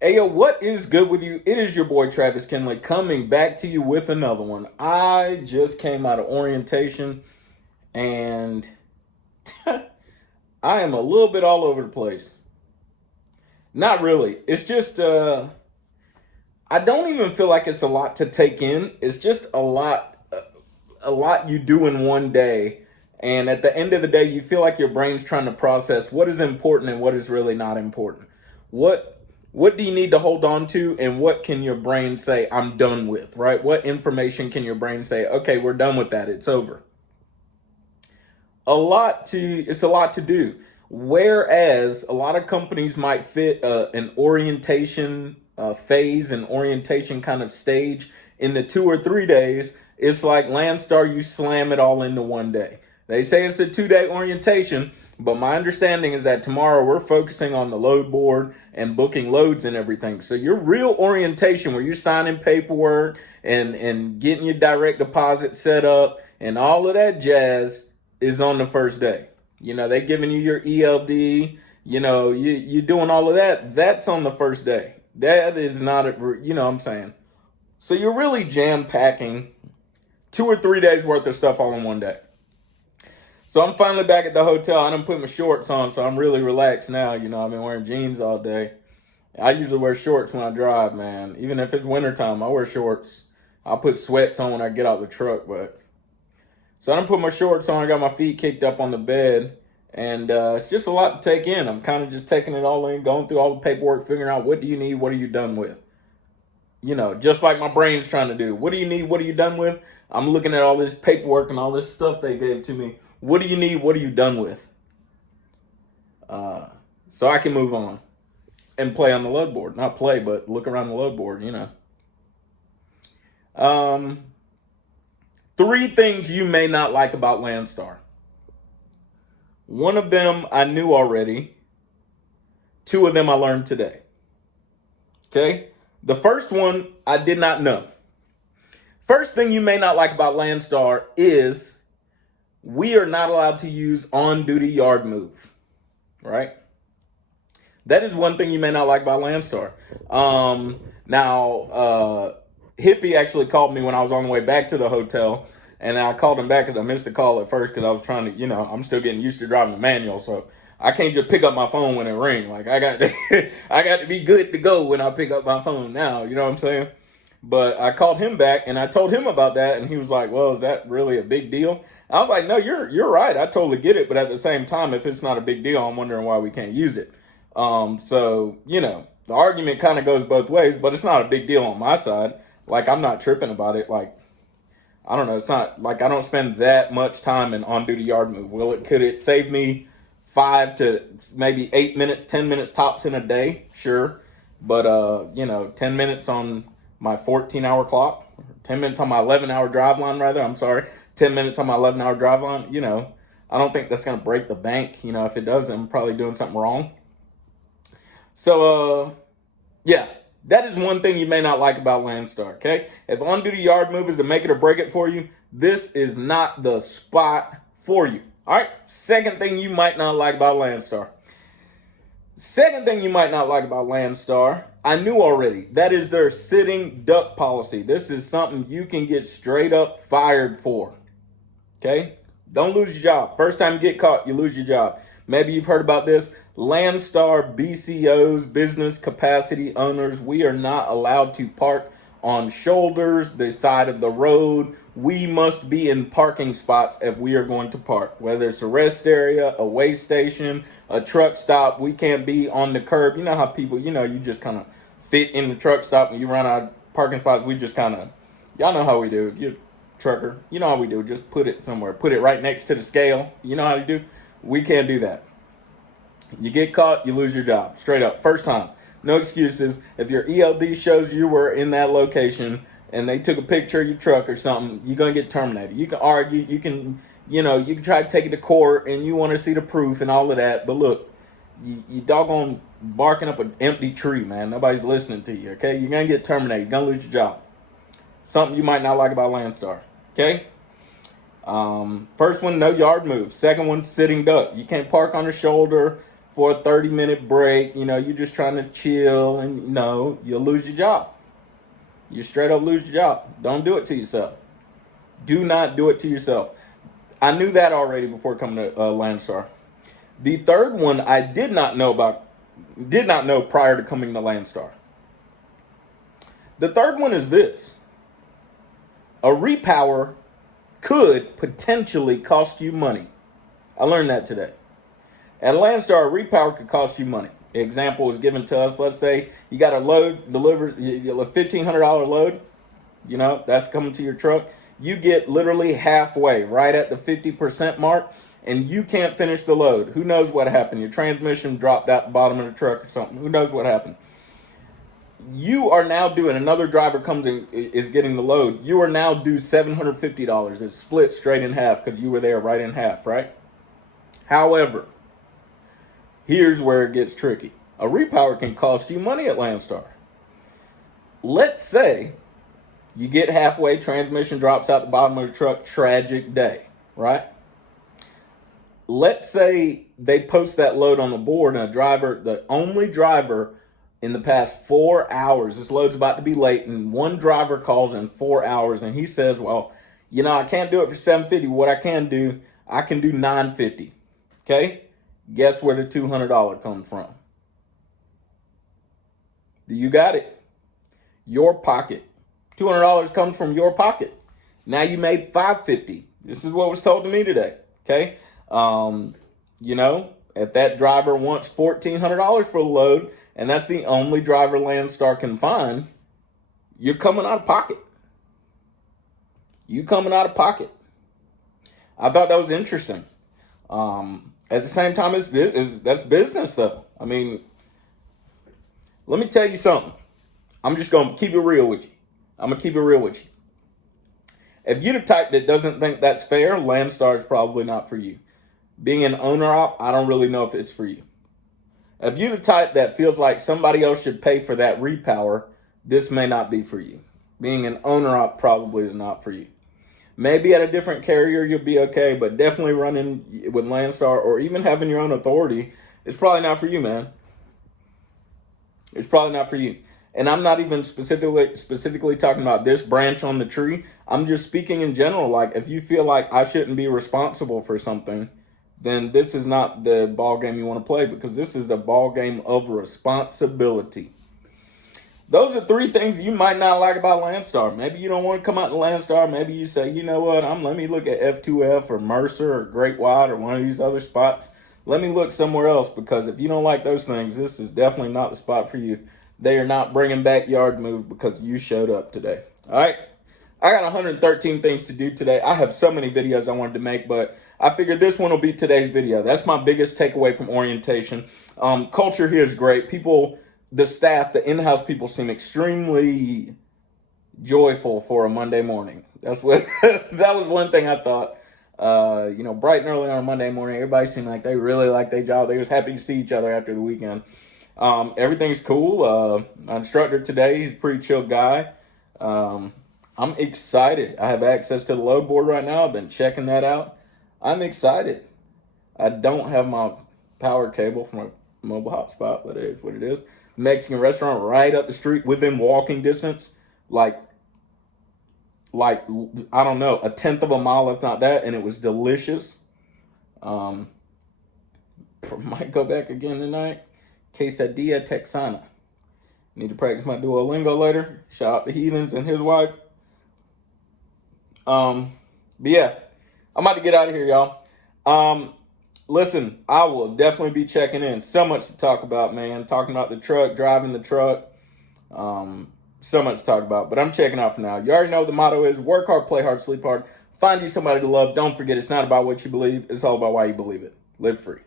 Hey yo, what is good with you? It is your boy Travis Kinley coming back to you with another one. I just came out of orientation and I am a little bit all over the place. Not really. It's just I don't even feel like it's a lot to take in. It's just a lot you do in one day. And at the end of the day, you feel like your brain's trying to process what is important and what is really not important. What what do you need to hold on to and what can your brain say I'm done with, right? What information can your brain say, okay, we're done with that. It's over. It's a lot to do. Whereas a lot of companies might fit an orientation phase, an orientation kind of stage into 2 or 3 days. It's like Landstar, you slam it all into one day. They say it's a 2 day orientation, but my understanding is that tomorrow we're focusing on the load board and booking loads and everything. So your real orientation, where you're signing paperwork and getting your direct deposit set up and all of that jazz, is on the first day. They giving you your ELD. You doing all of that. That's on the first day. That is not what I'm saying. So you're really jam packing 2 or 3 days worth of stuff all in one day. So I'm finally back at the hotel. I done put my shorts on, so I'm really relaxed now. I've been wearing jeans all day. I usually wear shorts when I drive, man. Even if it's wintertime, I wear shorts. I'll put sweats on when I get out the truck, but so I done put my shorts on. I got my feet kicked up on the bed, and it's just a lot to take in. I'm kind of just taking it all in, going through all the paperwork, figuring out what do you need, what are you done with. Just like my brain's trying to do. What do you need? What are you done with? I'm looking at all this paperwork and all this stuff they gave to me. What do you need? What are you done with? So I can move on and play on the load board. Not play, but look around the load board. Um, Three things you may not like about Landstar. One of them I knew already. Two of them I learned today. Okay? The first one I did not know. First thing you may not like about Landstar is we are not allowed to use on-duty yard move. Right? That is one thing you may not like about Landstar. Now, Hippie actually called me when I was on the way back to the hotel, and I called him back because I missed the call at first because I was trying to, I'm still getting used to driving the manual, so I can't just pick up my phone when it rings. Like I got to, I got to be good to go when I pick up my phone now. You know what I'm saying? But I called him back and I told him about that, and he was like, "Well, is that really a big deal?" I was like, "No, you're right. I totally get it, but at the same time, if it's not a big deal, I'm wondering why we can't use it." So the argument kind of goes both ways, but it's not a big deal on my side. Like I'm not tripping about it. Like I don't know. It's not like I don't spend that much time in on duty yard move. Could it save me 5 to maybe 8 minutes, 10 minutes tops in a day? Sure, but 10 minutes on my 14-hour clock, 10 minutes on my 11-hour drive line. Rather, I'm sorry, 10 minutes on my 11-hour drive line. I don't think that's gonna break the bank. If it does, I'm probably doing something wrong. So yeah, that is one thing you may not like about Landstar, okay? If on-duty yard move is to make it or break it for you, this is not the spot for you. All right, second thing you might not like about Landstar. Second thing you might not like about Landstar, I knew already. That is their sitting duck policy. This is something you can get straight up fired for, okay? Don't lose your job. First time you get caught, you lose your job. Maybe you've heard about this. Landstar BCOs, business capacity owners, we are not allowed to park on shoulders, the side of the road. We must be in parking spots if we are going to park. Whether it's a rest area, a way station, a truck stop, we can't be on the curb. You know how people, you just kind of fit in the truck stop and you run out of parking spots. We just kind of, y'all know how we do. If you're a trucker, you know how we do. Just put it somewhere. Put it right next to the scale. You know how to do. We can't do that. You get caught, you lose your job. Straight up. First time. No excuses. If your ELD shows you were in that location and they took a picture of your truck or something, you're going to get terminated. You can argue. You can try to take it to court and you want to see the proof and all of that. But look, you doggone barking up an empty tree, man. Nobody's listening to you, okay? You're going to get terminated. You're going to lose your job. Something you might not like about Landstar, okay? First one, no yard move. Second one, sitting duck. You can't park on the shoulder. for a 30-minute break. You're just trying to chill, and you'll lose your job. You straight up lose your job. Don't do it to yourself. Do not do it to yourself. I knew that already before coming to Landstar. The third one I did not know prior to coming to Landstar. The third one is this. A repower could potentially cost you money. I learned that today. At Landstar, a repower could cost you money. The example was given to us. Let's say you got a load delivered, a $1,500 load. That's coming to your truck. You get literally halfway, right at the 50% mark, and you can't finish the load. Who knows what happened? Your transmission dropped out the bottom of the truck or something. Who knows what happened? You are now due, and another driver comes in, is getting the load. You are now due $750. It's split straight in half because you were there right in half, right? However, here's where it gets tricky. A repower can cost you money at Landstar. Let's say you get halfway, transmission drops out the bottom of the truck, tragic day, right? Let's say they post that load on the board, and the only driver in the past 4 hours, this load's about to be late, and one driver calls in 4 hours, and he says, well, I can't do it for $750. What I can do $950. Okay? Guess where the $200 comes from? You got it. Your pocket. $200 comes from your pocket. Now you made $550. This is what was told to me today. Okay? If that driver wants $1,400 for the load, and that's the only driver Landstar can find, you're coming out of pocket. You coming out of pocket. I thought that was interesting. At the same time, that's business, though. I mean, let me tell you something. I'm just going to keep it real with you. If you're the type that doesn't think that's fair, Landstar is probably not for you. Being an owner-op, I don't really know if it's for you. If you're the type that feels like somebody else should pay for that repower, this may not be for you. Being an owner-op probably is not for you. Maybe at a different carrier you'll be okay, but definitely running with Landstar or even having your own authority, it's probably not for you, man. It's probably not for you. And I'm not even specifically talking about this branch on the tree. I'm just speaking in general. Like, if you feel like I shouldn't be responsible for something, then this is not the ball game you want to play, because this is a ball game of responsibility. Those are 3 things you might not like about Landstar. Maybe you don't want to come out to Landstar. Maybe you say, you know what, let me look at F2F or Mercer or Great White or one of these other spots. Let me look somewhere else, because if you don't like those things, this is definitely not the spot for you. They are not bringing back yard move because you showed up today. All right? I got 113 things to do today. I have so many videos I wanted to make, but I figured this one will be today's video. That's my biggest takeaway from orientation. Culture here is great. People, the staff, the in-house people seem extremely joyful for a Monday morning. That was one thing I thought. Bright and early on a Monday morning, everybody seemed like they really liked their job. They was happy to see each other after the weekend. Everything's cool. My instructor today, he's a pretty chill guy. I'm excited. I have access to the load board right now. I've been checking that out. I'm excited. I don't have my power cable for my mobile hotspot, but it is what it is. Mexican restaurant right up the street within walking distance, like I don't know, a 1/10 of a mile, if not that, and it was delicious. Might go back again tonight. Quesadilla Texana. Need to practice my Duolingo later. Shout out to Heathens and his wife. But yeah, I'm about to get out of here, y'all. Listen, I will definitely be checking in. So much to talk about, man. Talking about the truck, driving the truck. So much to talk about, but I'm checking out for now. You already know the motto is work hard, play hard, sleep hard. Find you somebody to love. Don't forget, it's not about what you believe. It's all about why you believe it. Live free.